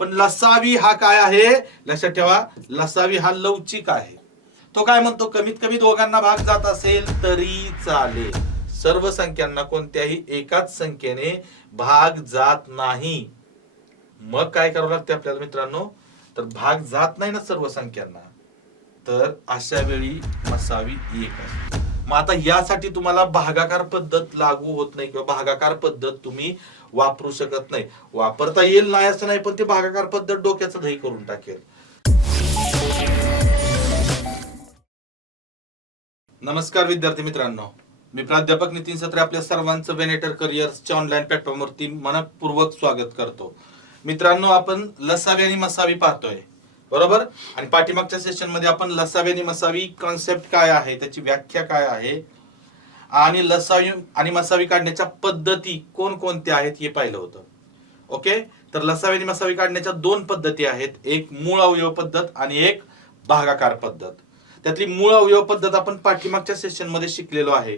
पण लसावी हा काय आहे लक्षात ठेवा, लसावी हा लवचिक आहे. तो काय म्हणतो, कमीत कमी दोघांना भाग जात असेल तरी चालेल. सर्व संख्यांना कोणत्याही एकाच संख्येने भाग जात नाही. मग काय करावं लागते आपल्याला मित्रांनो, तर भाग जात नाही ना सर्व संख्यांना, तर अशा वेळी मसावी एक आहे. मग आता यासाठी तुम्हाला भागाकार पद्धत लागू होत नाही किंवा भागाकार पद्धत तुम्ही वापरू शकत नाही. वापरता येईल नाही असं नाही, पण ते भागाकार पद्धत डोक्याचं दही करून टाकेल. नमस्कार विद्यार्थी मित्रांनो, मी प्राध्यापक नितीन सत्रे आपल्या सर्वांचं वेनेटर करिअर्सच्या ऑनलाईन प्लॅटफॉर्मवरती मनपूर्वक स्वागत करतो. मित्रांनो, आपण लसावी आणि मसावी पाहतोय बरोबर, आणि पाठीमागच्या सेशन मध्ये आपण लसावी आणि मसावी कॉन्सेप्ट काय आहे, त्याची व्याख्या काय आहे, आणि लसावी आणि मसावी काढण्याच्या पद्धती कोणकोणत्या आहेत हे पाहिलं होतं. ओके, तर लसावी आणि मसावी काढण्याच्या दोन पद्धती आहेत, एक मूळ अवयव पद्धत आणि एक भागाकार पद्धत. त्यातली मूळ अवयव पद्धत आपण पाठीमागच्या सेशन मध्ये शिकलेलो आहे.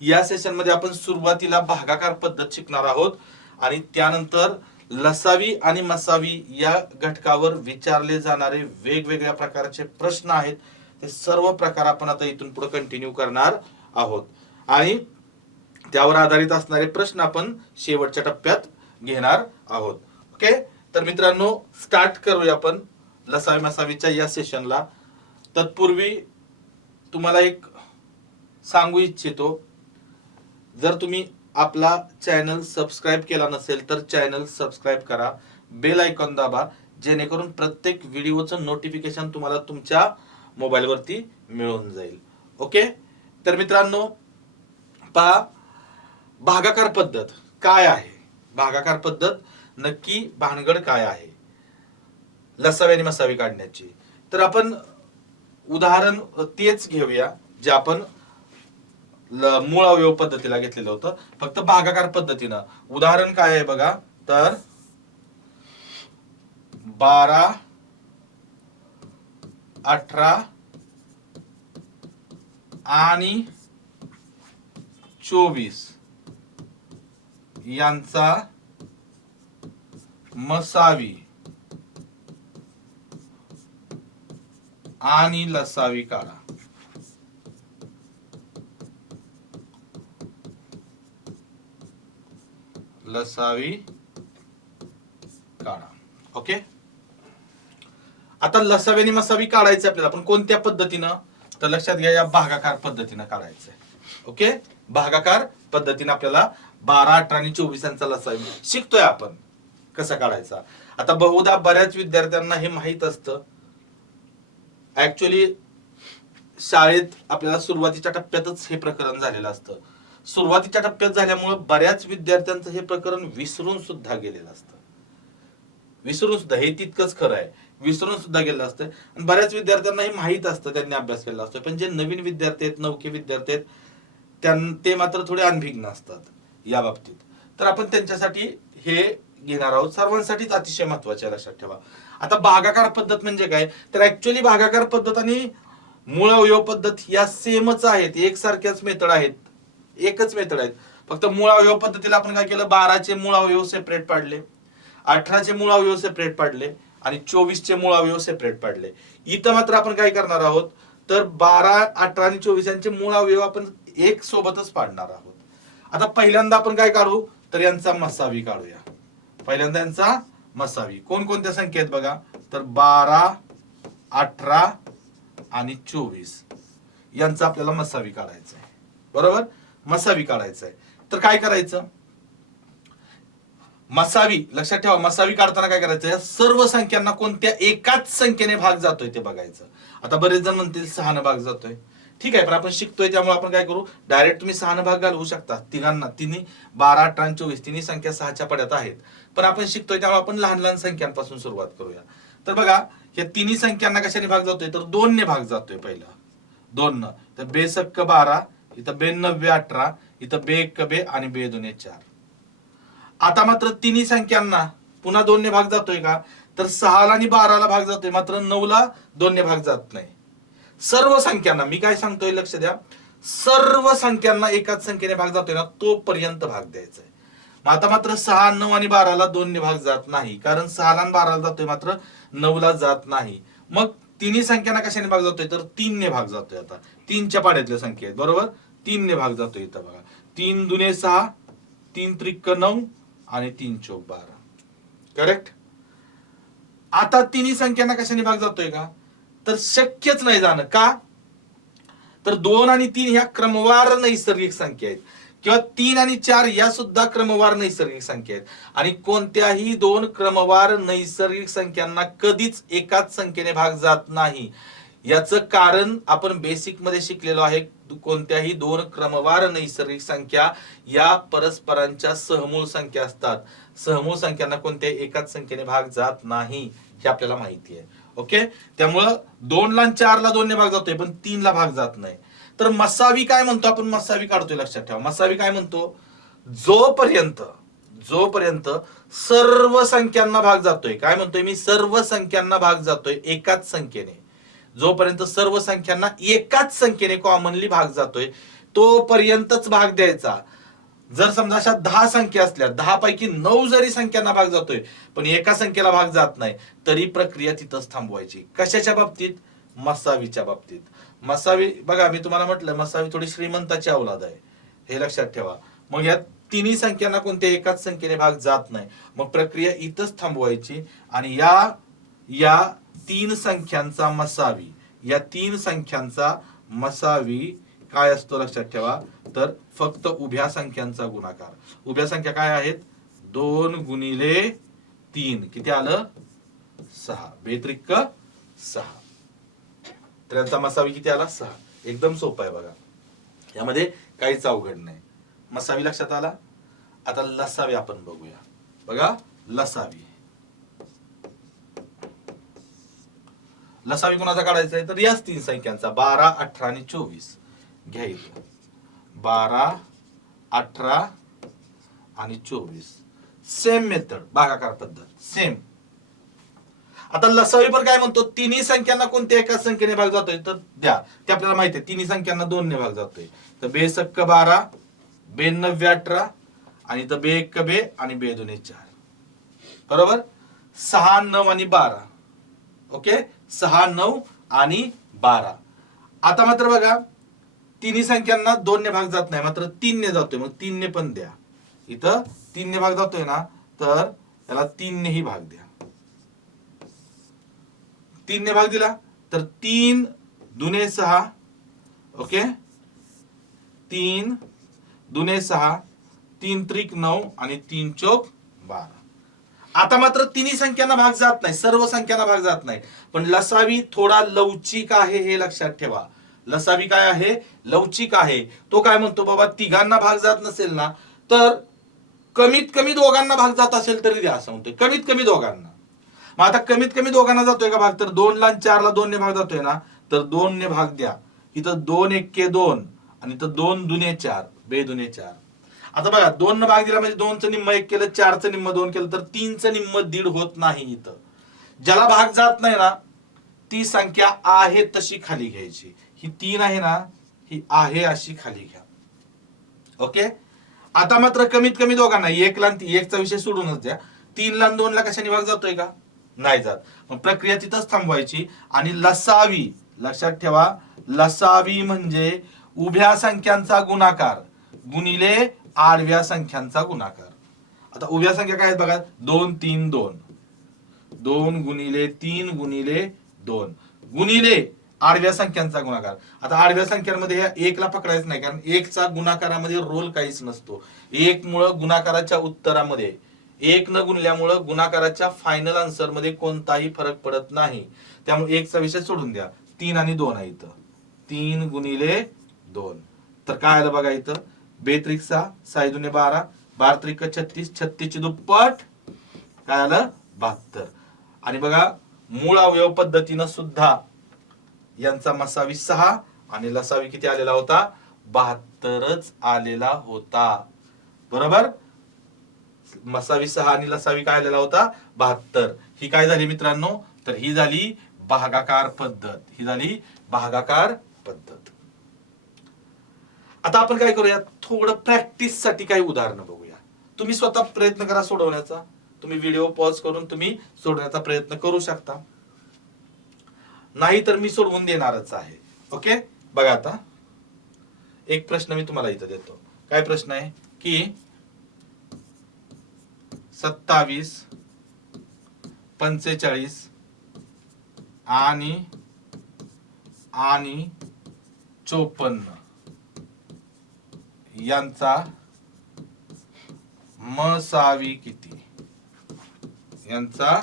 या सेशन मध्ये आपण सुरुवातीला भागाकार पद्धत शिकणार आहोत आणि त्यानंतर लसावी आणि मसावी या घटकावर विचारले जाणारे वेगवेगळ्या प्रकारचे प्रश्न आहेत, ते सर्व प्रकार आपण आता इथून पुढे कंटिन्यू करणार आहोत आणि त्यावर आधारित असणारे प्रश्न आपण शेवटच्या टप्प्यात घेणार आहोत. ओके, तर मित्रांनो स्टार्ट करूया आपण लसावी मसावीच्या या सेशनला. तत्पूर्वी तुम्हाला एक सांगू इच्छितो, जर तुम्ही आपला चॅनल सबस्क्राईब केला नसेल तर चॅनल सबस्क्राईब करा, बेल आयकॉन दाबा, जेणेकरून प्रत्येक व्हिडिओचं नोटिफिकेशन तुम्हाला तुमच्या मोबाईलवरती मिळून जाईल. ओके, तर मित्रांनो पहा, भागाकार पद्धत काय आहे, भागाकार पद्धत नक्की भानगड काय आहे लसावी आणि मसावी काढण्याची. तर आपण उदाहरण तेच घेऊया जे आपण मूळ अवयव पद्धतीला घेतलेलं होतं, फक्त भागाकार पद्धतीनं. उदाहरण काय आहे बघा, तर 12, 18 आणि 24 यांचा मसावी आणि लसावी काढा. लसावी काढा. ओके, आता लसावी आणि मसावी काढायचे आपल्याला, पण कोणत्या पद्धतीनं, तर लक्षात घ्या या भागाकार पद्धतीनं काढायचंय. ओके, भागाकार पद्धतीने आपल्याला 12, 18 आणि 24 यांचा लसावी शिकतोय आपण कसा काढायचा. आता बहुधा बऱ्याच विद्यार्थ्यांना हे माहित असतं, ऍक्च्युअली शाळेत आपल्याला सुरुवातीच्या टप्प्यातच हे प्रकरण झालेलं असतं. सुरुवातीच्या टप्प्यात झाल्यामुळे बऱ्याच विद्यार्थ्यांचं हे प्रकरण विसरून सुद्धा गेलेलं असतं. विसरून सुद्धा, हे तितकंच खरं आहे, विसरून सुद्धा गेलेलं असतं. आणि बऱ्याच विद्यार्थ्यांना हे माहित असतं, त्यांनी अभ्यास केलेला असतो, पण जे नवीन विद्यार्थी आहेत, नवखे विद्यार्थी आहेत, ते मात्र थोडे अनभिज्ञ असतात या बाबतीत. तर आपण त्यांच्यासाठी हे घेणार आहोत, सर्वांसाठीच अतिशय महत्वाचे आहे, लक्षात ठेवा. आता भागाकार पद्धत म्हणजे काय, तर ऍक्च्युअली भागाकार पद्धत आणि मूळ अवयव पद्धत या सेमच आहेत, एकसारख्याच मेथड आहेत, एकच मेथड आहेत. फक्त मूळ अवयव पद्धतीला आपण काय केलं, 12चे मूळ अवयव सेपरेट पाडले, 18चे मूळ अवयव सेपरेट पाडले आणि 24चे मूळ अवयव सेपरेट पाडले. इथं मात्र आपण काय करणार आहोत, तर 12, 18 आणि 24 यांचे मूळ अवयव आपण एक सोबतच पाडणार आहोत. आता पहिल्यांदा आपण काय काढू, तर यांचा मसावी काढूया. पहिल्यांदा यांचा मसावी कोणकोणत्या संख्या आहेत बघा, तर 12, 18 आणि 24 यांचा आपल्याला मसावी काढायचा आहे. बरोबर, मसावी काढायचा आहे. तर काय करायचं, मसावी लक्षात ठेवा, मसावी काढताना काय करायचं, सर्व संख्यांना कोणत्या एकाच संख्येने भाग जातोय ते बघायचं. आता बरेच जण म्हणतील 6 ने भाग जातोय, ठीक आहे, पण आपण शिकतोय त्यामुळे आपण काय करू, डायरेक्ट तुम्ही 6 ने भाग घालवू शकता तिघांना, तिन्ही 12, 18 आणि 24 तिन्ही संख्या 6च्या पड्यात आहेत, पण आपण शिकतोय त्यामुळे आपण लहान लहान संख्यांपासून सुरुवात करूया. तर बघा, या तिन्ही संख्यांना कशाने भाग जातोय, तर 2 ने भाग जातोय. पहिला 2 न, तर बेसक्क 12, इथं 92, 18, इथं बे बे आणि बे 2 4. आता मात्र तिन्ही संख्यांना पुन्हा 2 ने भाग जातोय का, तर 6 आणि 12 भाग जातोय, मात्र 9 2 ने भाग जात नाही. सर्व संख्यांना, मी काय सांगतोय लक्ष द्या, सर्व संख्यांना एकाच संख्येने भाग जातोय ना, तोपर्यंत भाग द्यायचा आहे. आता मात्र 6, 9 आणि 12ला 2 ने भाग जात नाही, कारण 6ला आणि 12ला जातोय मात्र 9ला जात नाही. मग तिन्ही संख्यांना कशाने भाग जातोय तर 3 ने भाग जातोय. आता 3च्या पाड्यातल्या संख्या आहेत बरोबर, 3 ने भाग जातोय इथं बघा. 3 दुने 6, 3 त्रिक 9 आणि 3 चौक 12. करेक्ट. आता तिन्ही संख्यांना कशाने भाग जातोय का तर शक्यच नाही जाणं. का तर 2 आणि 3 ह्या क्रमवार नैसर्गिक संख्या आहेत, किंवा 3 आणि 4 या सुद्धा क्रमवार नैसर्गिक संख्या आहेत. आणि कोणत्याही दोन क्रमवार नैसर्गिक संख्यांना कधीच एकाच संख्येने भाग जात नाही. याचं कारण आपण बेसिक मध्ये शिकलेलो आहे. कोणत्याही दोन क्रमवार नैसर्गिक संख्या या परस्परांच्या सहमूळ संख्या असतात. सहमूळ संख्यांना कोणत्याही एकाच संख्येने भाग जात नाही हे आपल्याला माहिती आहे. ओके. त्यामुळं 2 ला 4 ला 2 ने भाग जातोय पण 3 ला भाग जात नाही. तर मसावी काय म्हणतो आपण, मसावी काढतोय लक्षात ठेवा. मसावी काय म्हणतो, जोपर्यंत सर्व संख्यांना भाग जातोय, काय म्हणतोय मी, सर्व संख्यांना भाग जातोय एकाच संख्येने, जोपर्यंत सर्व संख्यांना एकाच संख्येने कॉमनली भाग जातोय तोपर्यंतच भाग द्यायचा. जर समजा अशा 10 संख्या असल्या, 10 पैकी 9 जरी संख्यांना भाग जातोय पण एका संख्येला भाग जात नाही, तरी प्रक्रिया तिथंच थांबवायची. कशाच्या बाबतीत, मसावीच्या बाबतीत. मसावी बघा, मी तुम्हाला म्हटलं मसावी थोडी श्रीमंताची औलाद आहे, हे लक्षात ठेवा. मग या तिन्ही संख्यांना कोणत्या एकाच संख्येने भाग जात नाही, मग प्रक्रिया इथंच थांबवायची. आणि या 3 संख्यांचा मसावी, या 3 संख्यांचा मसावी काय असतो लक्षात ठेवा, तर फक्त उभ्या संख्यांचा गुणाकार. उभ्या संख्या काय आहेत, 2 गुणिले 3 किती आलं, 6, बेत्रिक 6. तर यांचा मसावी किती आला, 6. एकदम सोपं आहे बघा, यामध्ये काहीच अवघड नाही. मसावी लक्षात आला. आता लसावी आपण बघूया. बघा लसावी, लसावी कोणाचा काढायचा आहे तर याच 3 संख्यांचा, 12, 18 आणि 24 घ्यायचं. 12, 18 आणि 24. सेम मेथड, भागाकार पद्धत सेम. आता लसावी पण काय म्हणतो, तिन्ही संख्यांना कोणत्या एकाच संख्येने भाग जातोय तर द्या. ते आपल्याला माहिती आहे, तिन्ही संख्यांना 2 ने भाग जातोय. तर बे सक्क 12, बे 9 18 आणि तर बे 1 बे आणि बे 2 4. बरोबर. 6, 9 आणि 12. ओके, 6, 9 आणि 12. आता मात्र बघा, तिन्ही संख्यांना 2 ने भाग जात नाही, मात्र 3 ने जातोय. मग 3 ने पण द्या. इथं 3 ने भाग जातोय ना, तर त्याला 3 नेही भाग द्या. 3 ने भाग दिला तर 3 दुने 6. ओके, 3 दुने 6, 3 त्रिक 9 आणि 3 चौक 12. आता मात्र तिन्ही संख्यांना भाग जात नाही, सर्व संख्यांना भाग जात नाही. पण लसावी थोडा लवचिक आहे हे लक्षात ठेवा. लसावी काय आहे, लवचिक आहे. तो काय म्हणतो, बाबा तिघांना भाग जात नसेल ना तर कमीत कमी दोघांना भाग जात असेल तरी द्या, असं म्हणतोय. कमीत कमी दोघांना. मग आता कमीत कमी दोघांना जातोय का भाग, तर 2 ला 4 ला 2 ने भाग जातोय ना, तर 2 ने भाग द्या. इथं 2 1 2 आणि इथं 2 दुने 4, बे दुने 4. आता बघा, 2 न भाग दिला म्हणजे 2चं निम्म 1 केलं, 4चं निम्म 2 केलं, तर 3चं निम्म 1.5 होत नाही. इथं ज्याला भाग जात नाही ना, ती संख्या आहे तशी खाली घ्यायची. ही 3 आहे ना, ही आहे अशी खाली घ्या. ओके. आता मात्र कमीत कमी दोघांना, 1 ला 1चा विषय सोडूनच द्या, 3 ला 2 ला कशाने भाग जातोय का, नाही जात. मग प्रक्रिया तिथंच थांबवायची. आणि लसावी लक्षात ठेवा, लसावी म्हणजे उभ्या संख्यांचा गुणाकार गुणिले आडव्या संख्यांचा गुणाकार. आता उभ्या संख्या काय आहेत बघा, 2 3 2, 2 गुणिले 3 गुणिले 2 गुणिले आडव्या संख्यांचा गुणाकार. आता आडव्या संख्यांमध्ये या 1 ला पकडायचं नाही, कारण 1 चा गुणाकारामध्ये रोल काहीच नसतो. 1 मुळे गुणाकाराच्या उत्तरामध्ये 1 न गुणल्यामुळं गुणाकाराच्या फायनल आन्सर मध्ये कोणताही फरक पडत नाही. त्यामुळे 1 चा विषय सोडून द्या. 3 आणि 2 आहे इथं, 3 गुणिले 2. तर काय आलं बघा इथं, बेत्रिक 6, 6 दुने 12, 12 त्रिक 36, 36 ची दुप्पट काय आलं, 72. आणि बघा, मूळ अवयव पद्धतीनं सुद्धा यांचा मसावी 6 आणि लसावी किती आलेला होता, 72च आलेला होता. बरोबर. मसावी 6 आणि लसावी काय आलेला होता, 72. ही काय झाली मित्रांनो, तर ही झाली भागाकार पद्धत. ही झाली भागाकार पद्धत. आता आपण काय करूया, थोडं प्रॅक्टिस साठी काही उदाहरणं बघूया. तुम्ही स्वतः प्रयत्न करा सोडवण्याचा. तुम्ही व्हिडिओ पॉज करून तुम्ही सोडवण्याचा प्रयत्न करू शकता, नाही तर मी सोडवून देणारच आहे. ओके, बघा आता एक प्रश्न मी तुम्हाला इथं देतो. काय प्रश्न आहे की 27, 45 आणि 54 यांचा मसावी किती? यांचा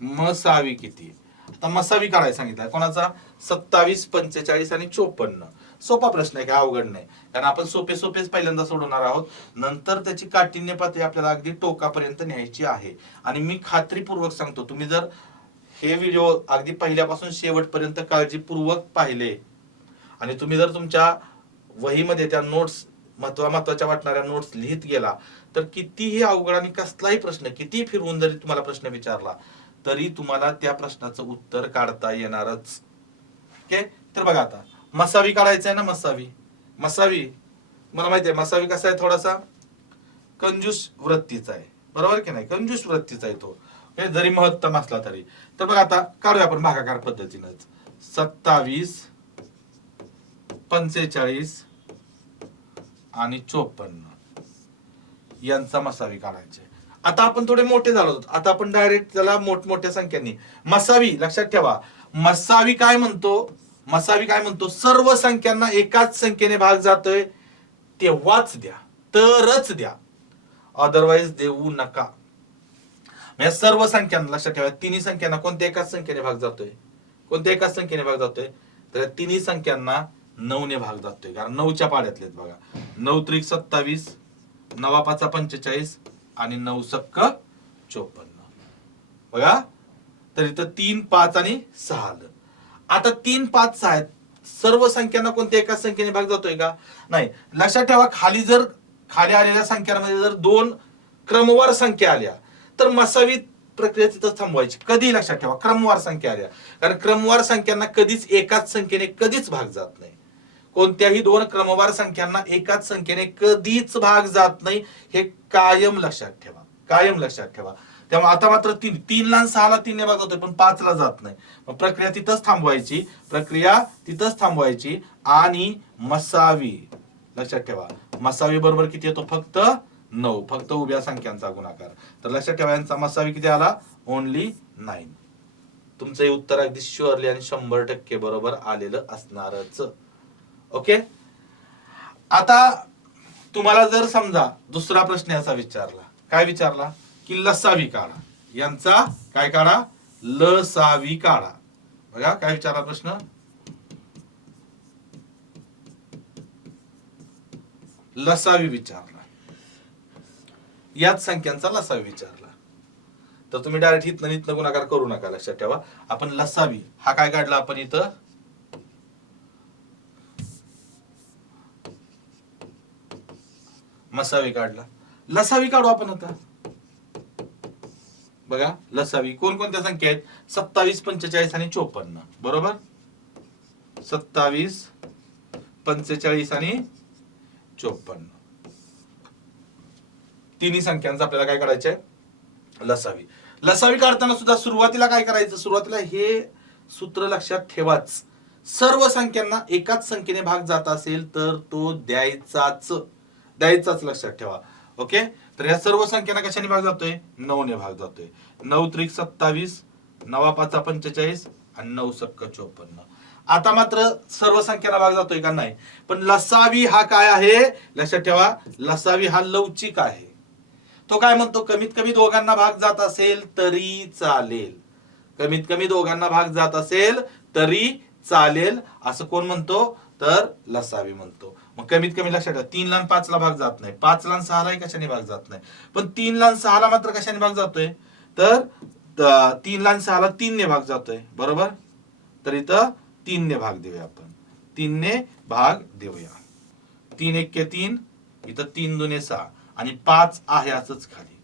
मसावी किती? आता मसावी काढायला सांगितलाय कोणाचा? 27, 45 आणि 54. सोपा प्रश्न आहे, काय अवघड नाही, कारण आपण सोपेच पहिल्यांदा सोडवणार आहोत. नंतर त्याची काठिण्य पातळी आपल्याला अगदी टोकापर्यंत न्यायची आहे. आणि मी खात्रीपूर्वक सांगतो, तुम्ही जर हे व्हिडिओ अगदी पहिल्यापासून शेवटपर्यंत काळजीपूर्वक पाहिले आणि तुम्ही जर तुमच्या वहीमध्ये त्या नोट्स महत्वाच्या वाटणाऱ्या नोट्स लिहित गेला, तर कितीही अवघड आणि कसलाही प्रश्न किती फिरवून जरी तुम्हाला प्रश्न विचारला तरी तुम्हाला त्या प्रश्नाचं उत्तर काढता येणारच. ओके, तर बघा आता मसावी काढायचं आहे ना. मसावी मला माहिती आहे मसावी कसा आहे, थोडासा कंजूस वृत्तीचा आहे, बरोबर की नाही? कंजूस वृत्तीचा आहे तो, जरी महत्तम असला तरी. तर बघा आता काढूया आपण भागाकार पद्धतीनंच. 27, 45 आणि 54 यांचा मसावी काढायचे. आता आपण थोडे मोठे झालो आहोत, आता आपण डायरेक्ट त्याला मोठमोठ्या संख्यांनी मसावी. लक्षात ठेवा, मसावी काय म्हणतो? सर्व संख्यांना एकाच संख्येने भाग जातोय तेव्हाच द्या, तरच द्या, अदरवाईज देऊ नका. म्हणजे सर्व संख्यांना लक्षात ठेवा, तिन्ही संख्यांना कोणत्या एकाच संख्येने भाग जातोय? तर तिन्ही संख्यांना 9 ने भाग जातोय, कारण 9च्या पाड्यातले बघा. 9 त्रिक 27, 9 पाचा 45 आणि 9 सक्क 54. बघा, तर इथं 3, 5 आणि 6 आलं. आता 3, 5, 6 आहेत, सर्व संख्यांना कोणत्या एकाच संख्येने भाग जातोय का? नाही. लक्षात ठेवा, खाली आलेल्या संख्यांमध्ये जर 2 क्रमवार संख्या आल्या तर मसावी प्रक्रिया तिथं थांबवायची. कधी लक्षात ठेवा, क्रमवार संख्या आल्या, कारण क्रमवार संख्यांना कधीच एकाच संख्येने कधीच भाग जात नाही. कोणत्याही 2 क्रमवार संख्यांना एकाच संख्येने कधीच भाग जात नाही, हे कायम लक्षात ठेवा. तेव्हा आता मात्र 3 ला 6 ला 3 ने भाग जातोय, पण 5 ला जात नाही. मग प्रक्रिया तिथंच थांबवायची आणि मसावी लक्षात ठेवा. मसावी बरोबर किती येतो? फक्त 9, फक्त उभ्या संख्यांचा गुणाकार. तर लक्षात ठेवा, यांचा मसावी किती आला? ओनली 9. तुमचं हे उत्तर अगदी शुअरली आणि 100% बरोबर आलेलं असणारच. ओके, आता तुम्हाला जर समजा दुसरा प्रश्न याचा विचारला, काय विचारला की लसावी काढा. यांचा काय काढा? लसावी काढा. बघा काय विचारला प्रश्न, लसावी विचारला, याच संख्यांचा लसावी विचारला. तर तुम्ही डायरेक्ट इथनं गुणाकार करू नका. लक्षात ठेवा, आपण लसावी हा काय काढला? आपण इथं मसावी काढला, लसावी काढू आपण आता. बघा, लसावी कोणकोणत्या संख्या आहेत? 27, 45 आणि 54. बरोबर, 27, 45 आणि 54 तिन्ही संख्यांचा आपल्याला काय काढायचंय? लसावी काढताना सुद्धा सुरुवातीला काय करायचं? सुरुवातीला हे सूत्र लक्षात ठेवाच, सर्व संख्यांना एकाच संख्येने भाग जात असेल तर तो द्यायचाच. लक्षात ठेवा. ओके, तर या सर्व संख्यांना कशाने भाग जातोय? 9 ने भाग जातोय. 9 त्रिक 27, 9 पाचा 45 आणि 9 सक्क 54. आता मात्र सर्व संख्यांना भाग जातोय का? नाही. पण लसावी हा काय आहे? लक्षात ठेवा, लसावी हा लवचिक आहे. तो काय म्हणतो? कमीत कमी दोघांना भाग जात असेल तरी चालेल, असं कोण म्हणतो? तर लसावी म्हणतो. मग कमीत कमी लक्षात ठेवा, 3 ला 5 ला भाग जात नाही, 5 ला 6 ला कशाने भाग जात नाही, पण 3 ला 6 ला मात्र कशाने भाग जातोय? तर 3 ला 6 ला 3 ने भाग जातोय. बरोबर, तर इथं 3 ने भाग देऊया आपण. 3 ने भाग देऊया. 3 1 3, इथं 3 2 6 आणि 5 आहे असंच खाली.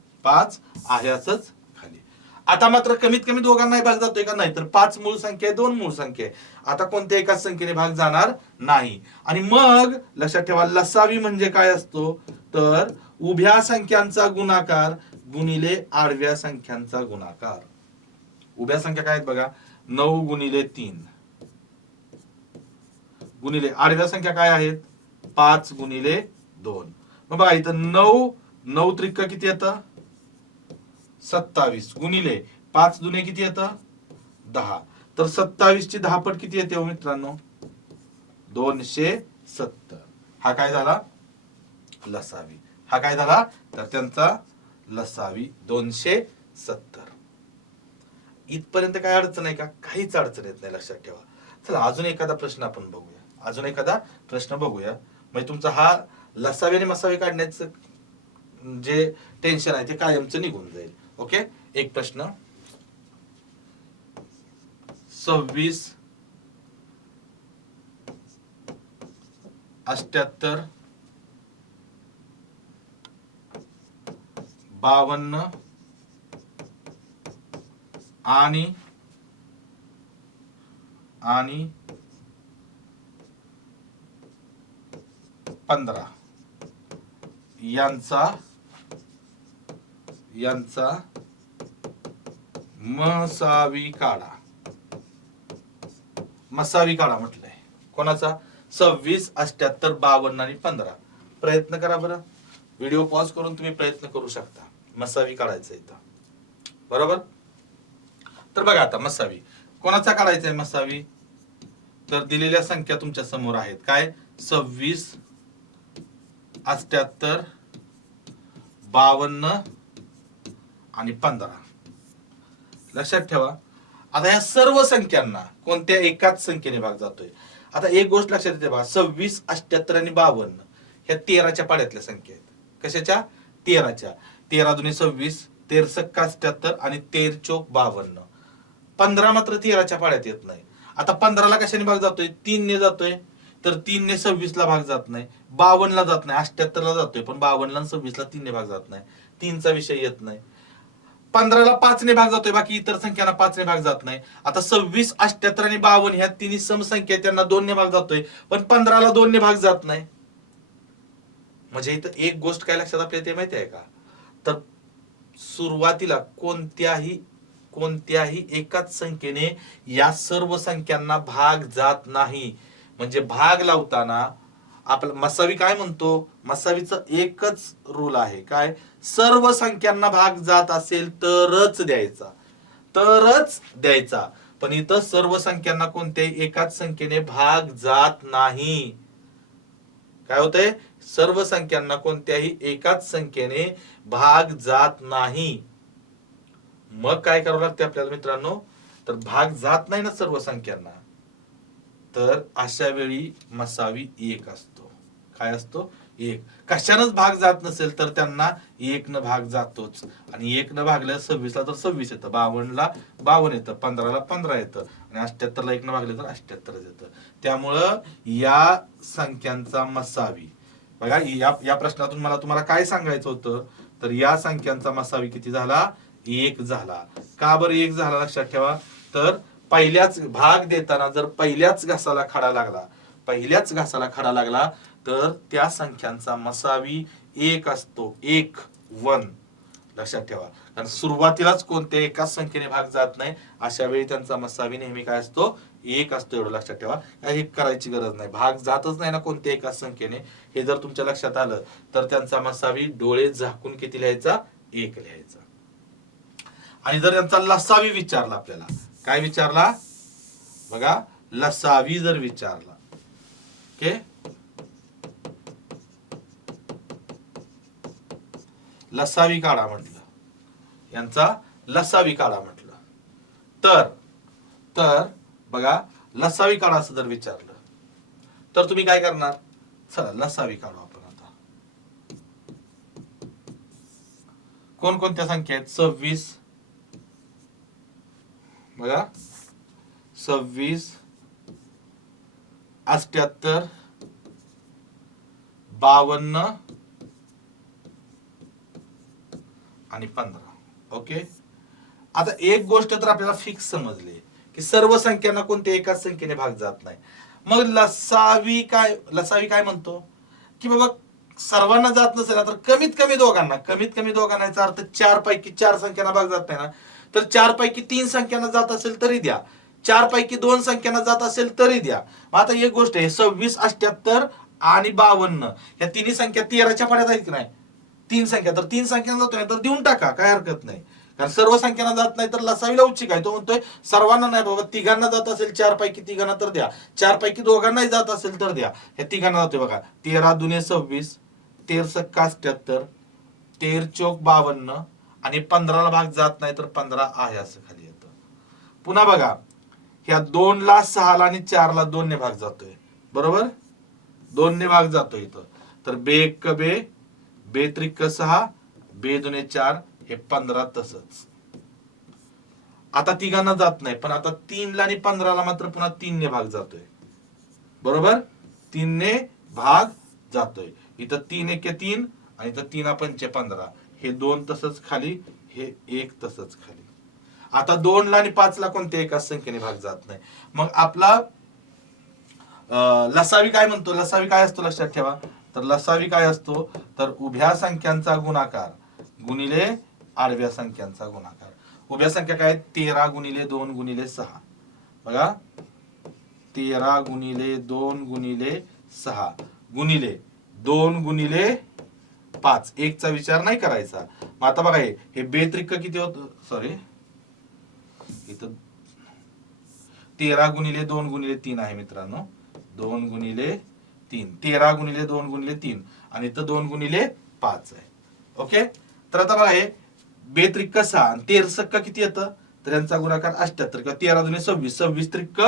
आता मात्र कमीत कमी दोघांना भाग जातोय का? नाही. तर 5 मूळ संख्या आहे, 2 मूळ संख्या आहे. आता कोणत्या एकाच संख्येने भाग जाणार नाही. आणि मग लक्षात ठेवा, लसावी म्हणजे काय असतो? तर उभ्या संख्यांचा गुणाकार गुणिले आडव्या संख्यांचा गुणाकार. उभ्या संख्या काय आहेत बघा, 9 गुणिले 3 गुणिले आडव्या संख्या काय आहेत, 5 गुणिले 2. मग बघा इथं 9 त्रिक किती येतं, 27 गुणिले 5 दुने किती येतं, 10. तर 27 ची 10 पट किती येते हो मित्रांनो, 270. हा काय झाला, लसावी. हा काय झाला, तर त्यांचा लसावी 270. इथपर्यंत काय अडचण आहे का, काहीच अडचण येत नाही, लक्षात ठेवा. चला अजून एखादा प्रश्न आपण बघूया, अजून एखादा प्रश्न बघूया. म्हणजे तुमचा हा लसावी आणि मसावी काढण्याचं जे टेन्शन आहे ते कायमचं निघून जाईल. ओके, एक प्रश्न, 26 78 52 आणि 15 यांचा मसावी काढा. मसावी काढा म्हटलंय कोणाचा, 26 78 52 आणि 15. प्रयत्न करा बरं, व्हिडिओ पॉज करून तुम्ही प्रयत्न करू शकता. मसावी काढायचं इथं, बरोबर. तर बघा आता मसावी कोणाचा काढायचा आहे, मसावी तर दिलेल्या संख्या तुमच्या समोर आहेत. काय, 26 78 52 आणि 15. लक्षात ठेवा, आता या सर्व संख्यांना कोणत्या एकाच संख्येने भाग जातोय. आता एक गोष्ट लक्षात येते बघा, 26 78 आणि 52 ह्या 13च्या पाड्यातल्या संख्या आहेत. कशाच्या, 13च्या. 13 दुने 26, 13 सक्का 78 आणि 13 चोक 52. 15 मात्र 13च्या पाड्यात येत नाही. आता 15ला कशाने भाग जातोय, 3 ने जातोय. तर 3 ने 26 ला भाग जात नाही, 52 ला जात नाही, 78 ला जातोय, पण 52 ला 26 ला 3 ने भाग जात नाही. 3चा विषय येत नाही. 15ला 5 ने भाग जातोय, बाकी इतर संख्यांना 5 ने भाग जात नाही. आता 26 78 आणि 52 ह्या तिन्ही समसंख्या, त्यांना 2 ने भाग जातोय, पण 15ला 2 ने भाग जात नाही. म्हणजे इथं एक गोष्ट काय लक्षात आपल्याला ते माहिती आहे का, तर सुरुवातीला कोणत्याही एकाच संख्येने या सर्व संख्यांना भाग जात नाही. म्हणजे भाग लावताना आपला मसावी काय म्हणतो, मसावीचं एकच रूल आहे, काय, सर्व संख्यांना भाग जात असेल तरच द्यायचा. पण इथं सर्व संख्यांना कोणत्याही एकाच संख्येने भाग जात नाही. काय होतंय, सर्व संख्यांना कोणत्याही एकाच संख्येने भाग जात नाही. मग काय करावं लागते आपल्याला मित्रांनो, तर भाग जात नाही ना सर्व संख्यांना, तर अशा वेळी मसावी 1 असतो. काय असतो, 1. कशानच भाग जात नसेल तर त्यांना 1 न भाग जातोच. आणि 1 न भागल्या 26 ला तर 26 येतं, 52 ला 52 येतं, 15ला 15 येतं, आणि 78 ला 1 न भागले तर 78 येतं. त्यामुळं या संख्यांचा मसावी बघा, या प्रश्नातून मला तुम्हाला काय सांगायचं होतं, तर या संख्यांचा मसावी किती झाला, 1 झाला. का बरं 1 झाला, लक्षात ठेवा. तर पहिल्याच भाग देताना जर पहिल्याच घासाला खडा लागला तर त्या संख्यांचा मसावी 1 असतो. 1 1 लक्षात ठेवा, कारण सुरुवातीलाच कोणत्या एकाच संख्येने भाग जात नाही. अशा वेळी त्यांचा मसावी नेहमी काय असतो, 1 असतो. एवढं लक्षात ठेवा, काही करायची गरज नाही, भाग जातच नाही ना कोणत्या एकाच संख्येने. हे जर तुमच्या लक्षात आलं तर त्यांचा मसावी डोळे झाकून किती लिहायचा, 1 लिहायचा. आणि जर यांचा लसावी विचारला, आपल्याला काय विचारला बघा, लसावी जर विचारला, ओके, लसावी काढा म्हटलं, यांचा लसावी काढा म्हटलं, तर बघा लसावी काढा असं जर विचारलं तर तुम्ही काय करणार, चला लसावी काढू आपण. आता कोणकोणत्या संख्या आहेत, 26 बघा, 26 78 52 आणि 15. ओके, आता एक गोष्ट तर आपल्याला फिक्स समजली की सर्व संख्यांना कोणत्या एकाच संख्येने भाग जात नाही. मग लसावी काय म्हणतो की बाबा सर्वांना जात नसेल ना तर कमीत कमी दोघांना, याचा अर्थ 4 पैकी 4 संख्यांना भाग जात नाही ना, तर 4 पैकी 3 संख्यांना जात असेल तरी द्या, 4 पैकी 2 संख्यांना जात असेल तरी द्या. मग आता एक गोष्ट आहे, 26, 78 आणि 52 या तिन्ही संख्या 13च्या पड्यात आहेत की नाही, 3 संख्या, तर 3 संख्यांना जातो नाही तर देऊन टाका, काय हरकत नाही. कारण सर्व संख्यांना जात नाही तर लसावी लवचिक आहे. तो म्हणतोय सर्वांना नाही बाबा, तिघांना जात असेल 4 पैकी तिघांना तर द्या, 4 पैकी दोघांनाही जात असेल तर द्या. हे तिघांना जातोय बघा, 13 दुने 26, 13 सक्का 78, 13 चौक 52 आणि 15ला भाग जात नाही तर 15 आहे असं खाली येतं. पुन्हा बघा, ह्या 2ला 6ला आणि 4ला 2 ने भाग जातोय, बरोबर, 2 ने भाग जातोय इथं. तर बे 1 बे, बे 3 6, बे 2 4, हे 15 तसंच. आता तिघांना जात नाही, पण आता 3ला आणि 15ला मात्र पुन्हा 3 ने भाग जातोय, बरोबर, 3 ने भाग जातोय. इथं 3 1 3 आणि इथं 3 5 15, हे 2 तसंच खाली, हे 1 तसंच खाली. आता 2ला आणि 5ला कोणत्या एकाच संख्येने भाग जात नाही. मग आपला लसावी काय म्हणतो, लसावी काय असतो लक्षात ठेवा. तर लसावी काय असतो, तर उभ्या संख्यांचा गुणाकार गुणिले आडव्या संख्यांचा गुणाकार. उभ्या संख्या काय, 13 गुणिले 2 गुणिले 6, बघा, 13 गुणिले 2 गुणिले 6 गुणिले 2 गुणिले 5, 1 चा विचार नाही करायचा. मग आता बघा, हे बेत्रिक किती होत, सॉरी, इथं 13 गुणिले 2 गुणिले 3 आहे मित्रांनो, 2 गुणिले 3, 13 गुणिले 2 गुणिले 3 आणि इथं 2 गुणिले 5 आहे. ओके, तर आता बघा, हे बेत्रिक 6 आणि 13 सक्का किती येतं, तर यांचा गुणाकार 78 किंवा 13 दुने 26, 26 त्रिक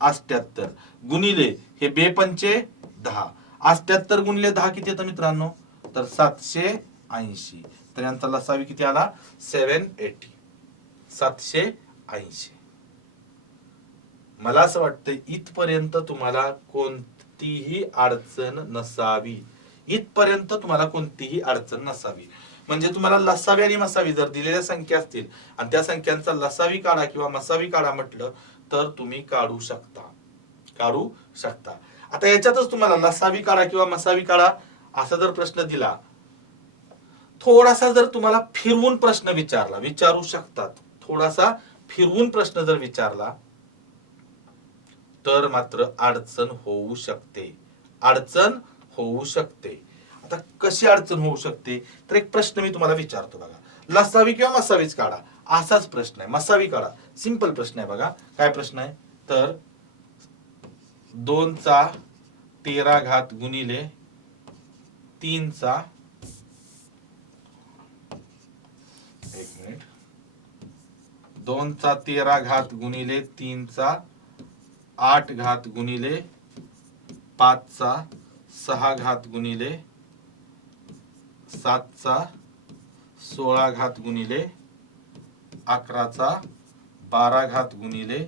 78 गुणिले हे बे पंचे 10, 78 गुणिले 10 किती येतं मित्रांनो, तर 780. तर यांचा लसावी किती आला, 780, 780. मला असं वाटतं इथपर्यंत तुम्हाला कोणतीही अडचण नसावी, इथपर्यंत तुम्हाला कोणतीही अडचण नसावी. म्हणजे तुम्हाला लसावी आणि मसावी जर दिलेल्या संख्या असतील आणि त्या संख्यांचा लसावी काढा किंवा मसावी काढा म्हटलं तर तुम्ही काढू शकता. आता याच्यातच तुम्हाला लसावी काढा किंवा मसावी काढा असा जर प्रश्न दिला, थोडासा जर तुम्हाला फिरवून प्रश्न विचारू शकतात, थोडासा फिरवून प्रश्न जर विचारला तर मात्र अडचण होऊ शकते. आता कशी अडचण होऊ शकते, तर एक प्रश्न मी तुम्हाला विचारतो बघा, लसावी किंवा मसावीच काढा, असाच प्रश्न आहे. मसावी काढा, सिंपल प्रश्न आहे बघा. काय प्रश्न आहे, तर 2 चा 13 घात गुणिले 3 चा 2 चा 13 घात गुणिले 3 चा 8 घात गुणिले 5 चा 6 घात गुणिले 7 चा 16 घात गुणिले 11 चा 12 घात गुणिले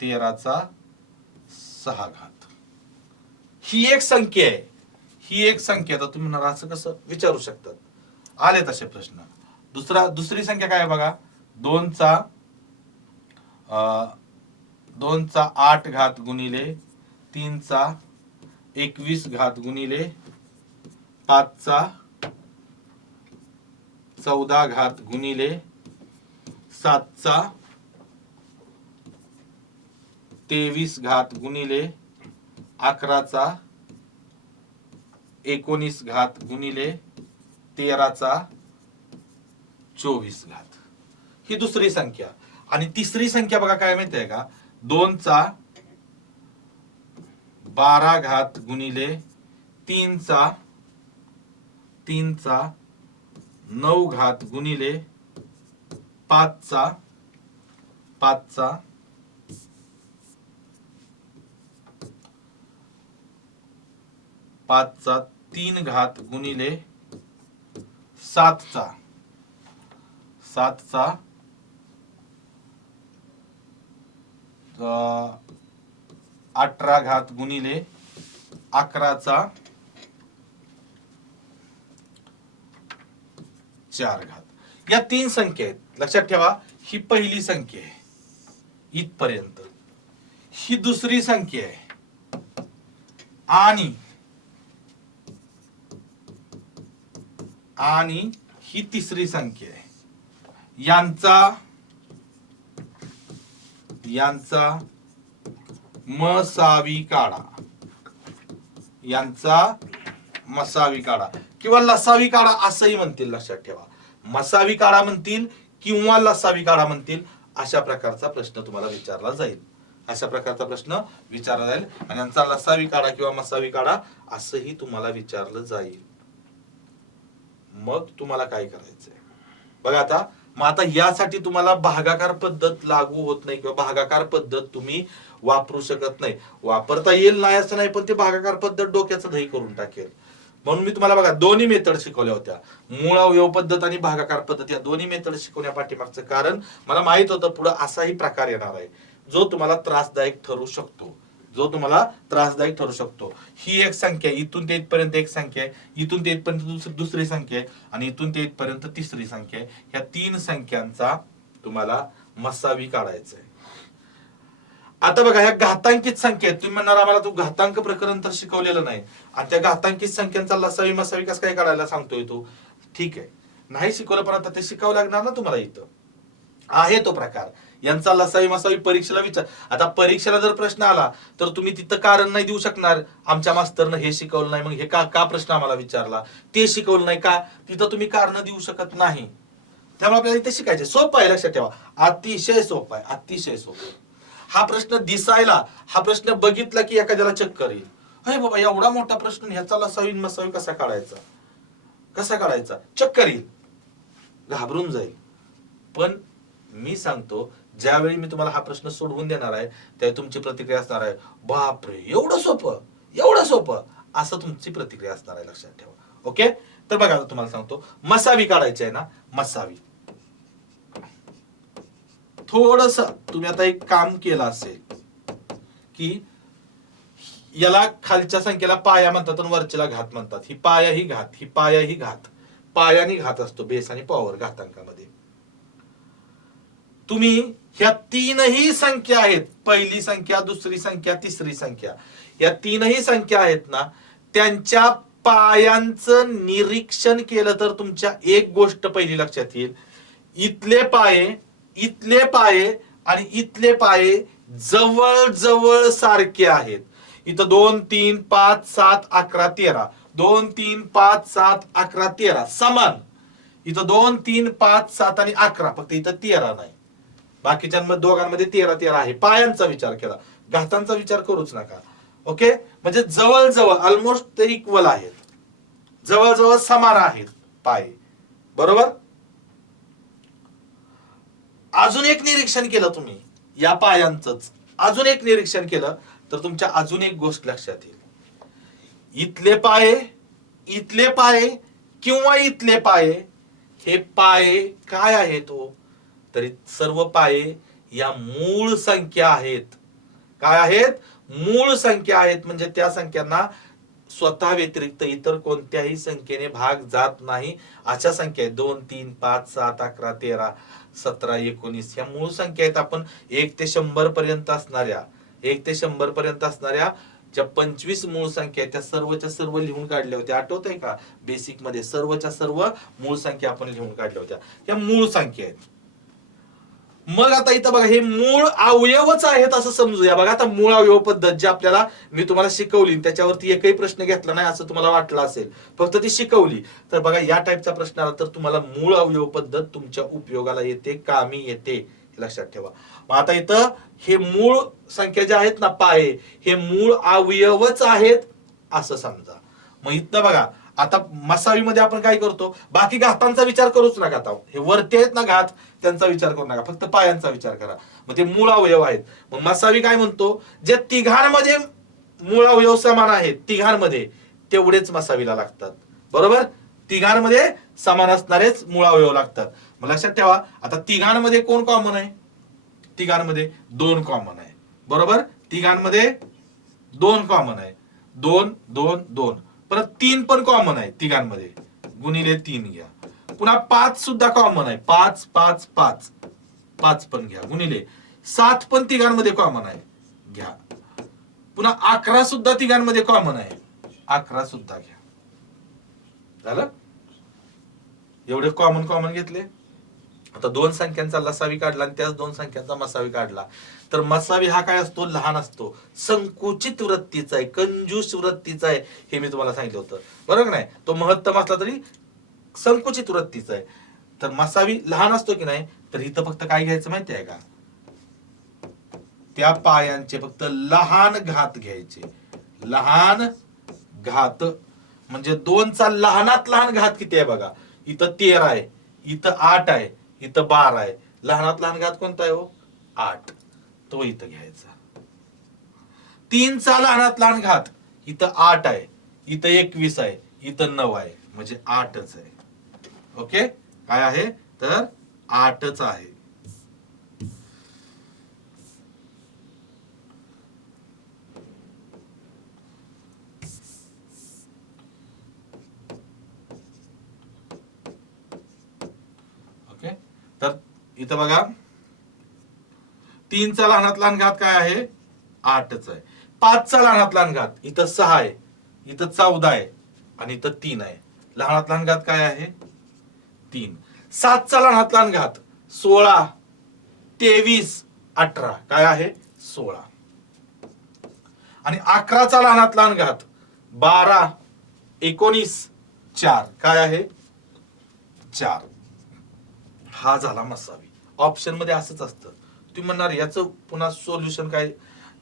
13 चा 6 घात. ही एक संख्या आहे, तर तुम्ही म्हणाल असं कसं विचारू शकतात, आले तसे प्रश्न. दुसरी संख्या काय आहे बघा, 2 चा 8 घात गुणिले 3 चा 21 घात गुणिले 5 चा 14 घात गुणिले 7 चा 23 घात गुणिले 11 चा 19 घात गुणिले 13 चा 24 घात. ही दुसरी संख्या. आणि तिसरी संख्या बघा काय माहिती आहे का, 2 चा 12 घात गुणिले 3 चा 9 घात गुणिले 5 चा 3 घात गुणिले 7 चा 18 घात गुणिले 11 चा 4 घात. या 3 संख्या आहेत, लक्षात ठेवा. ही पहिली संख्या आहे इथपर्यंत, ही दुसरी संख्या आहे आणि आणि ही तिसरी संख्या आहे, यांचा मसावी काढा, यांचा मसावी काढा किंवा लसावी काढा असंही म्हणतील, लक्षात ठेवा. मसावी काढा म्हणतील किंवा लसावी काढा म्हणतील. अशा प्रकारचा प्रश्न तुम्हाला विचारला जाईल, अशा प्रकारचा प्रश्न विचारला जाईल. आणि यांचा लसावी काढा किंवा मसावी काढा असंही तुम्हाला विचारलं जाईल. मग तुम्हाला काय करायचंय बघा आता. मग आता यासाठी तुम्हाला भागाकार पद्धत लागू होत नाही किंवा भागाकार पद्धत तुम्ही वापरू शकत नाही. वापरता येईल नाही असं नाही, पण ते भागाकार पद्धत डोक्याचं दही करून टाकेल. म्हणून मी तुम्हाला बघा दोन्ही मेथड शिकवल्या होत्या, मूळ अवयव पद्धत आणि भागाकार पद्धत. या दोन्ही मेथड शिकवण्या पाठीमागचं कारण मला माहित होतं पुढे असाही प्रकार येणार आहे जो तुम्हाला त्रासदायक ठरू शकतो, जो तुम्हाला त्रासदायक ठरू शकतो. ही एक संख्या, इथून ते इथपर्यंत एक संख्या आहे, इथून ते इथपर्यंत दुसरी संख्या आहे आणि इथून ते इथपर्यंत तिसरी संख्या आहे. ह्या तीन संख्यांचा तुम्हाला मसावी काढायचा आहे. आता बघा ह्या घातांकित संख्या आहेत. तुम्ही म्हणणार आम्हाला तू घातांक प्रकरण तर शिकवलेलं नाही आणि त्या घातांकित संख्यांचा लसावी मसावी कसं काय काढायला सांगतोय तू. ठीक आहे, नाही शिकवलं पण आता ते शिकावं लागणार ना तुम्हाला. इथं आहे तो प्रकार, यांचा लसावी मसावी परीक्षेला विचार. आता परीक्षेला जर प्रश्न आला तर तुम्ही तिथं कारण नाही देऊ शकणार, आमच्या मास्तरनं हे शिकवलं नाही, मग हे का प्रश्न आम्हाला विचारला, ते शिकवलं नाही का, तिथं तुम्ही कारण देऊ शकत नाही. त्यामुळे आपल्याला इथे शिकायचे. सोपं आहे, लक्षात ठेवा, अतिशय सोपं आहे, अतिशय सोपं. हा प्रश्न दिसायला, हा प्रश्न बघितला की एखाद्याला चक्कर येईल, अरे बाबा एवढा मोठा प्रश्न, ह्याचा लसावी मसावी कसा काढायचा, कसा काढायचा, चक्कर येईल, घाबरून जाईल. पण मी सांगतो, ज्यावेळी मी तुम्हाला हा प्रश्न सोडवून देणार आहे त्यावेळी तुमची प्रतिक्रिया असणार आहे, बापरे एवढं सोपं, एवढं सोपं, असं तुमची प्रतिक्रिया असणार आहे, लक्षात ठेवा. ओके, तर बघा तुम्हाला सांगतो, मसावी काढायची आहे ना. मसावी थोडस तुम्ही आता एक काम केलं असेल की याला खालच्या संख्येला पाया म्हणतात आणि वरच्याला घात म्हणतात. ही पाया ही घात, ही पाया ही घात, पायानी घात असतो बेस आणि पॉवर घातांकामध्ये. तुम्ही ह्या तीनही संख्या आहेत, पहिली संख्या, दुसरी संख्या, तिसरी संख्या, या तीनही संख्या आहेत ना, त्यांच्या पायांचं निरीक्षण केलं तर तुमच्या एक गोष्ट पहिली लक्षात येईल, इथले पाये, इथले पाये आणि इथले पाये जवळ जवळ सारखे आहेत. इथं 2 3 5 7 11 13, 2 3 5 7 11 13 समान. इथं 2 3 5 7 आणि 11, फक्त इथं 13 नाही. बाकीच्या दोघांमध्ये 13 13 आहे. पायांचा विचार केला, घातांचा विचार करूच नका. ओके, म्हणजे जवळ जवळ ऑलमोस्ट ते इक्वल आहेत, जवळ जवळ समान आहेत पाय, बरोबर. अजून एक निरीक्षण केलं तुम्ही या पायांचंच, अजून एक निरीक्षण केलं तर तुमच्या अजून एक गोष्ट लक्षात येईल, इथले पाये, इथले पाये किंवा इथले पाये, हे पाये काय आहेत हो, तरी सर्व पाये या मूळ संख्या आहेत. काय आहेत, मूळ संख्या आहेत. म्हणजे त्या संख्यांना स्वतः व्यतिरिक्त इतर कोणत्याही संख्येने भाग जात नाही, अशा संख्या आहेत. 2 3 5 7 11 13 17 19 ह्या मूळ संख्या आहेत. आपण 1 ते 100 पर्यंत असणाऱ्या, 1 ते 100 पर्यंत असणाऱ्या ज्या 25 मूळ संख्या आहेत त्या सर्वच्या सर्व लिहून काढल्या होत्या. आठवतंय का, बेसिक मध्ये सर्वच्या सर्व मूळ संख्या आपण लिहून काढल्या होत्या. त्या मूळ संख्या आहेत. मग आता इथं बघा, हे मूळ अवयवच आहेत असं समजूया. बघा आता मूळ अवयव पद्धत जी आपल्याला मी तुम्हाला शिकवली त्याच्यावरती एकही प्रश्न घेतला नाही असं तुम्हाला वाटलं असेल, फक्त ती शिकवली. तर बघा या टाईपचा प्रश्न आला तर तुम्हाला मूळ अवयव पद्धत तुमच्या उपयोगाला येते, कामी येते, हे लक्षात ठेवा. मग आता इथं हे मूळ संख्या ज्या आहेत ना, पाये, हे मूळ अवयवच आहेत असं समजा. मग इथं बघा आता मसावीमध्ये आपण काय करतो, बाकी घातांचा विचार करूच नका. आता हे वरती आहेत ना घात, त्यांचा विचार करू नका, फक्त पायांचा विचार करा. मग ते मूळ अवयव आहेत. मग मसावी काय म्हणतो, जे तिघांमध्ये मूळ अवयव समान आहेत, तिघांमध्ये तेवढेच मसावीला लागतात, बरोबर. तिघांमध्ये समान असणारेच मूळ अवयव लागतात. मग लक्षात ठेवा, आता तिघांमध्ये कोण कॉमन आहे, तिघांमध्ये 2 कॉमन आहे, बरोबर. तिघांमध्ये 2 कॉमन आहे, 2 2 2. परत 3 पण कॉमन आहे तिघांमध्ये, गुणिले 3 घ्या. पुन्हा 5 सुद्धा कॉमन आहे, 5 5 5, 5 पण घ्या, गुणिले 7 पण तिघांमध्ये कॉमन आहे, घ्या. पुन्हा 11 सुद्धा तिघांमध्ये कॉमन आहे, 11 सुद्धा घ्या. झालं. एवढे कॉमन कॉमन घेतले. आता दोन संख्यांचा लसावी काढला आणि त्याच दोन संख्यांचा मसावी काढला, तर मसावी हा काय असतो, लहान असतो, संकुचित वृत्तीचा आहे, कंजूस वृत्तीचा आहे, हे मी तुम्हाला सांगितलं होतं, बरोबर नाही. तो महत्तम असला तरी संकुचित वृत्तीचा आहे. तर मसावी लहान असतो की नाही, तर इथं फक्त काय घ्यायचं माहिती आहे का, त्या पायांचे फक्त लहान घात घ्यायचे. लहान घात म्हणजे दोनचा लहानात लहान घात किती आहे बघा, इथं 13 आहे, इथं 8 आहे, इथं 12 आहे. लहानात लहान घात कोणता आहे हो, 8, तो इथं घ्यायचा. 3चा लहानात लहान घात इथं 8 आहे, इथं 21 आहे, इथं 9 आहे, म्हणजे 8च आहे. ओके, काय आहे तर 8च आहे. ओके, तर इथं बघा 3चा लहानात लहान घात काय आहे, 8च आहे. 5चा लहानात लहान घात इथं 6 आहे, इथं 14 आहे, आणि इथं 3 आहे. लहानात लहान घात काय आहे, 3. 7चा लहानात लहान घात 16, 23, 18 काय आहे, 16. आणि 11चा लहानात लहान घात 12, 19, 4 काय आहे, 4. हा झाला मसावी. ऑप्शन मध्ये असंच असतं. तुम्ही म्हणणार याचं पुन्हा सोल्युशन काय,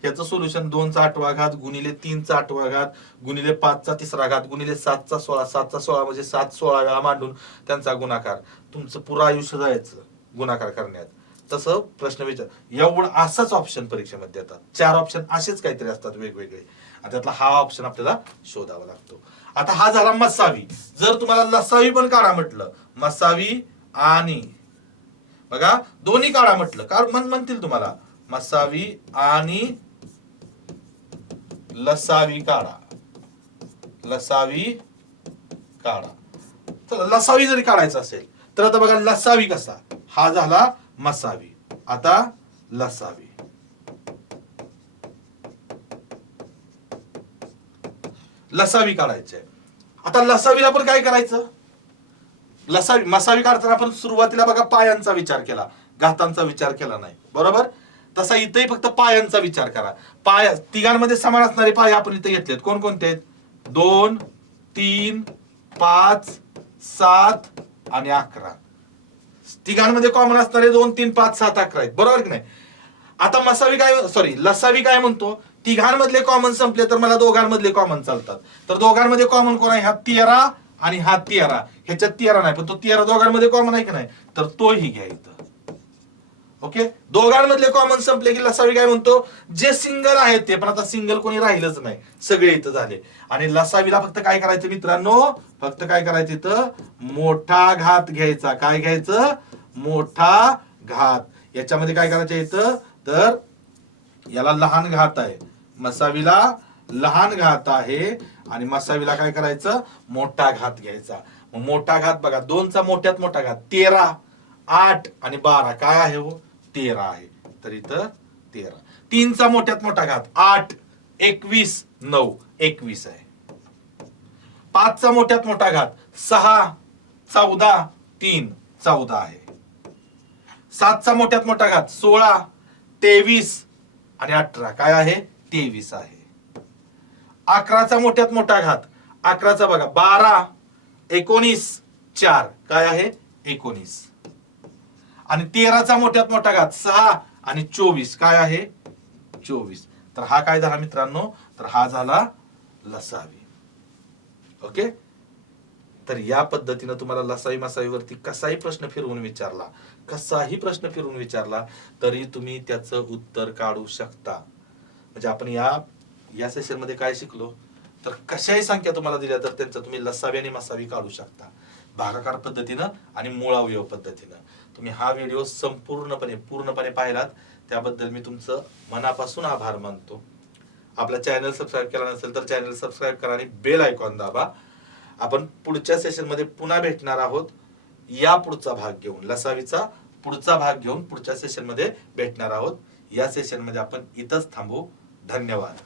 याचं सोल्युशन 2चा 8वा घात गुणिले 3चा 8वा घात गुणिले 5चा 3रा घात गुणिले 7चा 16, 7चा 16 म्हणजे 7 16 वेळा मांडून त्यांचा गुणाकार. तुमचं पुरं आयुष्य जायचं गुणाकार करण्यात. तसं प्रश्न विचार एवढं असंच ऑप्शन परीक्षेमध्ये देतात. 4 ऑप्शन असेच काहीतरी असतात वेगवेगळे, आणि त्यातला हा ऑप्शन आपल्याला शोधावा लागतो. आता हा झाला मसावी. जर तुम्हाला लसावी पण काढा म्हटलं, मसावी आणि बघा दोन्ही काढा म्हटलं, कारण म्हणतील तुम्हाला मसावी आणि लसावी काढा, लसावी काढा. चला लसावी जरी काढायचा असेल तर आता बघा लसावी कसा, हा झाला मसावी, आता लसावी. लसावी काढायचे. आता लसावीला पण काय करायचं, लसावी मसावी काढताना आपण सुरुवातीला बघा पायांचा विचार केला, घातांचा विचार केला नाही, बरोबर. तसा इथेही फक्त पायांचा विचार करा. पाय तिघांमध्ये समान असणारे पाय आपण इथे घेतलेत, कोणकोणते आहेत, 2, 3, 5, 7 आणि 11. तिघांमध्ये कॉमन असणारे 2, 3, 5, 7, 11 आहेत, बरोबर की नाही. आता मसावी काय, सॉरी लसावी काय म्हणतो, तिघांमधले कॉमन संपले तर मला दोघांमधले कॉमन चालतात. तर दोघांमध्ये कॉमन कोण आहे, हा 13 आणि हा 13. ह्याच्यात 13 नाही, पण तो 13 दोघांमध्ये कॉमन आहे की नाही, तर तोही घ्या इथं. ओके, दोघांमधले कॉमन संपले की लसावी काय म्हणतो, जे सिंगल आहेत ते, पण आता सिंगल कोणी राहिलंच नाही, सगळे इथं झाले. आणि लसावीला फक्त काय करायचं मित्रांनो, फक्त काय करायचं इथं मोठा घात घ्यायचा. काय घ्यायचं, मोठा घात. याच्यामध्ये काय करायचं इथं, तर याला लहान घात आहे, मसावीला लहान घात आहे, आणि मसावीला काय करायचं, मोठा घात घ्यायचा. मग मोठा घात बघा, 2चा मोठ्यात मोठा घात 13, 8 आणि 12 काय आहे हो, 13 आहे. तर इथं 13. 3चा मोठ्यात मोठा घात 8, 21, 9 21 आहे. 5चा मोठ्यात मोठा घात 6, 14, 3 14 आहे. 7चा मोठ्यात मोठा घात 16, 23 आणि 18 काय आहे, 23 आहे. 11चा मोठ्यात मोठा घात 11चा बघा 12, 19, 4 काय आहे, 19. आणि 13चा मोठ्यात मोठा घात 6 आणि 24 काय आहे, 24. तर हा काय झाला मित्रांनो, तर हा झाला लसावी. ओके, तर या पद्धतीनं तुम्हाला लसावी मसावीवरती कसाही प्रश्न फिरवून विचारला, कसाही प्रश्न फिरवून विचारला तरी तुम्ही त्याचं उत्तर काढू शकता. म्हणजे आपण या सेशन मध्ये काय शिकलो, तर कशाही संख्या तुम्हाला दिल्या तर त्यांचं तुम्ही लसावी आणि मसावी काढू शकता, भागाकार पद्धतीनं आणि मूळावयव पद्धतीनं. तुम्ही हा व्हिडिओ पूर्णपणे पाहिलात त्याबद्दल मी तुमचं मनापासून आभार मानतो. आपला चॅनल सबस्क्राईब केला नसेल तर चॅनल सबस्क्राईब करा आणि बेल आयकॉन दाबा. आपण पुढच्या सेशन मध्ये पुन्हा भेटणार आहोत, या पुढचा भाग घेऊन, लसावीचा पुढचा भाग घेऊन पुढच्या सेशन मध्ये भेटणार आहोत. या सेशन मध्ये आपण इथंच थांबू. धन्यवाद.